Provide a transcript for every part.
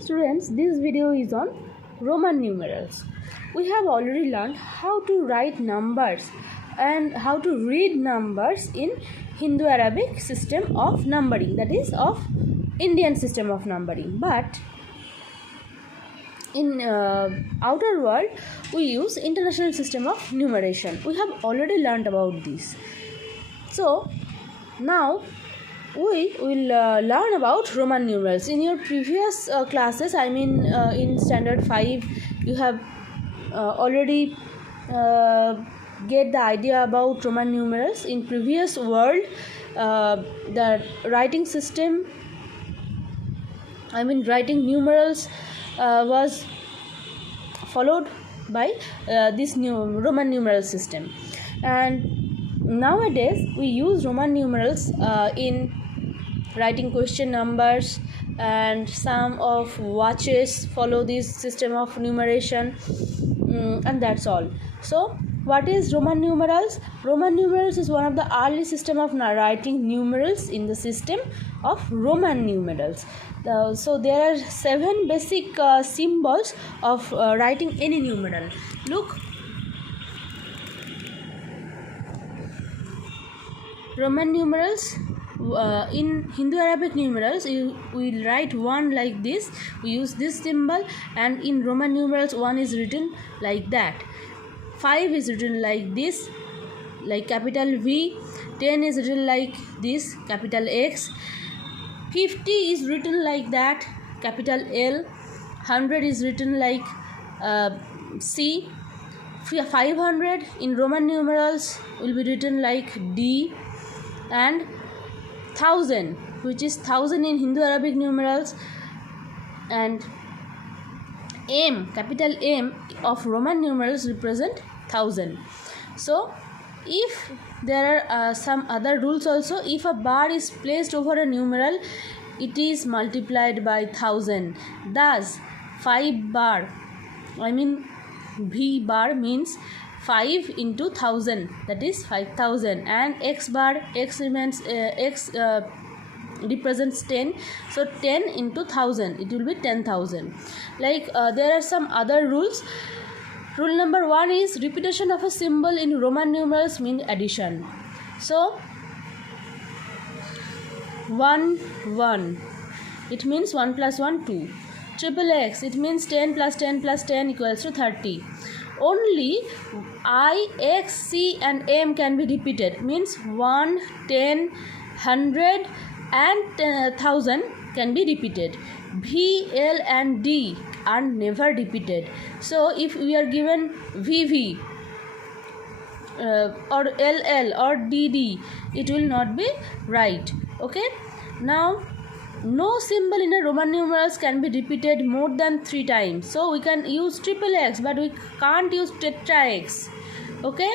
Students, this video is on Roman numerals. We have already learned how to write numbers and how to read numbers in Hindu-Arabic system of numbering, that is of Indian system of numbering. But in outer world, we use international system of numeration. We have already learned about this. So now we will learn about Roman numerals. In your previous classes, in standard 5, you have already get the idea about Roman numerals. In previous world, the writing system, writing numerals was followed by this new Roman numeral system, and nowadays we use Roman numerals in writing question numbers, and some of watches follow this system of numeration, and that's all. So what is Roman numerals? Roman numerals is one of the early system of writing numerals in the system of Roman numerals. So there are 7 basic symbols of writing any numeral. Look, Roman numerals, in Hindu-Arabic numerals, we write 1 like this. We use this symbol, and in Roman numerals 1 is written like that. 5 is written like this, like capital V. 10 is written like this, capital X. 50 is written like that, capital L. 100 is written like C. 500 in Roman numerals will be written like D, and 1000, which is 1000 in Hindu-Arabic numerals, and M, capital M of Roman numerals represent 1000. So if there are some other rules also, if a bar is placed over a numeral, it is multiplied by 1000. Thus 5 bar, V bar means 5 into 1000, that is 5000, and X bar, X remains represents 10, so 10 into 1000, it will be 10,000. There are some other rules. Rule number 1 is repetition of a symbol in Roman numerals mean addition. So 1 1, it means 1 plus 1 2. Triple X, it means 10 plus 10 plus 10 equals to 30. Only I, X, C and M can be repeated, means 1, 10, 100 and 1000 can be repeated. V, L and D are never repeated. So if we are given VV or LL or DD, it will not be right. Okay, now no symbol in a Roman numerals can be repeated more than 3 times. So we can use triple X, but we can't use tetra X. Okay,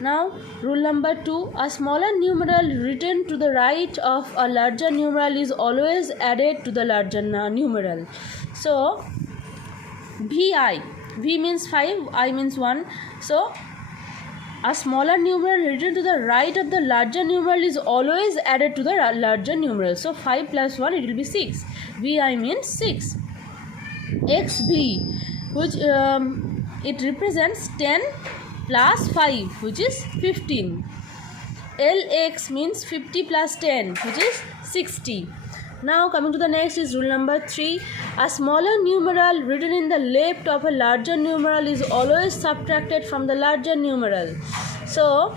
now rule number 2, a smaller numeral written to the right of a larger numeral is always added to the larger numeral. So VI, V means 5, I means 1. So a smaller numeral written to the right of the larger numeral is always added to the larger numeral. So 5 plus 1, it will be 6. VI means 6. XV, which it represents 10 plus 5, which is 15. LX means 50 plus 10, which is 60. Now coming to the next is rule number 3. A smaller numeral written in the left of a larger numeral is always subtracted from the larger numeral. So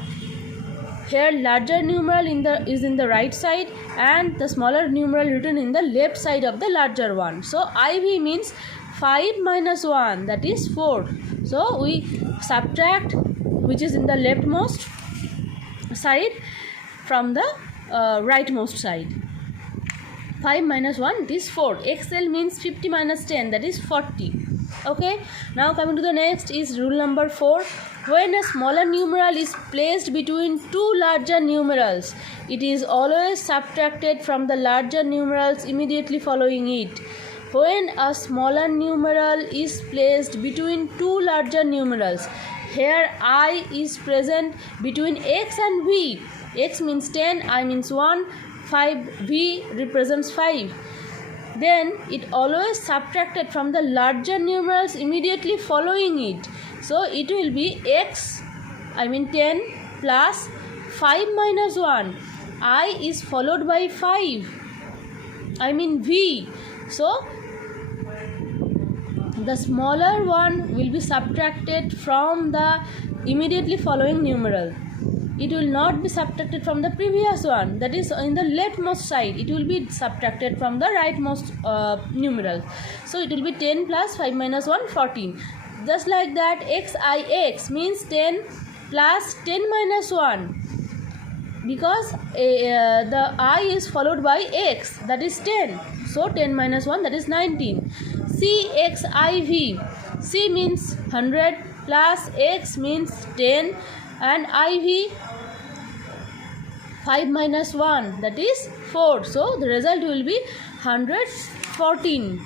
here larger numeral is in the right side, and the smaller numeral written in the left side of the larger one. So IV means 5 minus 1, that is 4. So we subtract which is in the leftmost side from the rightmost side. 5 minus 1, it is 4. XL means 50 minus 10, that is 40. Okay, now coming to the next is rule number 4. When a smaller numeral is placed between 2 larger numerals, it is always subtracted from the larger numerals immediately following it. When a smaller numeral is placed between 2 larger numerals, here I is present between X and V. X means 10, I means 1, 5, V represents 5. then it always subtracted from the larger numerals immediately following it. So it will be 10 plus 5 minus 1. I is followed by 5, V. So the smaller one will be subtracted from the immediately following numeral. It will not be subtracted from the previous one, that is in the leftmost side. It will be subtracted from the rightmost numeral. So it will be 10 plus 5 minus 1, 14. Just like that, xix means 10 plus 10 minus 1, because the I is followed by x, that is 10. So 10 minus 1, that is 19. Civ, C means 100 plus x means 10 and iv 5 minus 1, that is 4. So the result will be 114.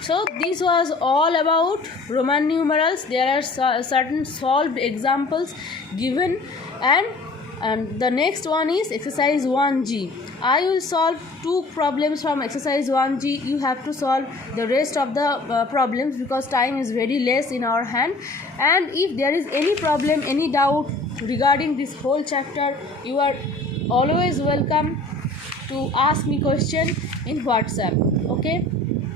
So this was all about Roman numerals. There are certain solved examples given, and the next one is exercise 1G. I will solve 2 problems from exercise 1G. You have to solve the rest of the problems because time is very less in our hand. And if there is any problem, any doubt regarding this whole chapter, you are always welcome to ask me question in WhatsApp. Okay.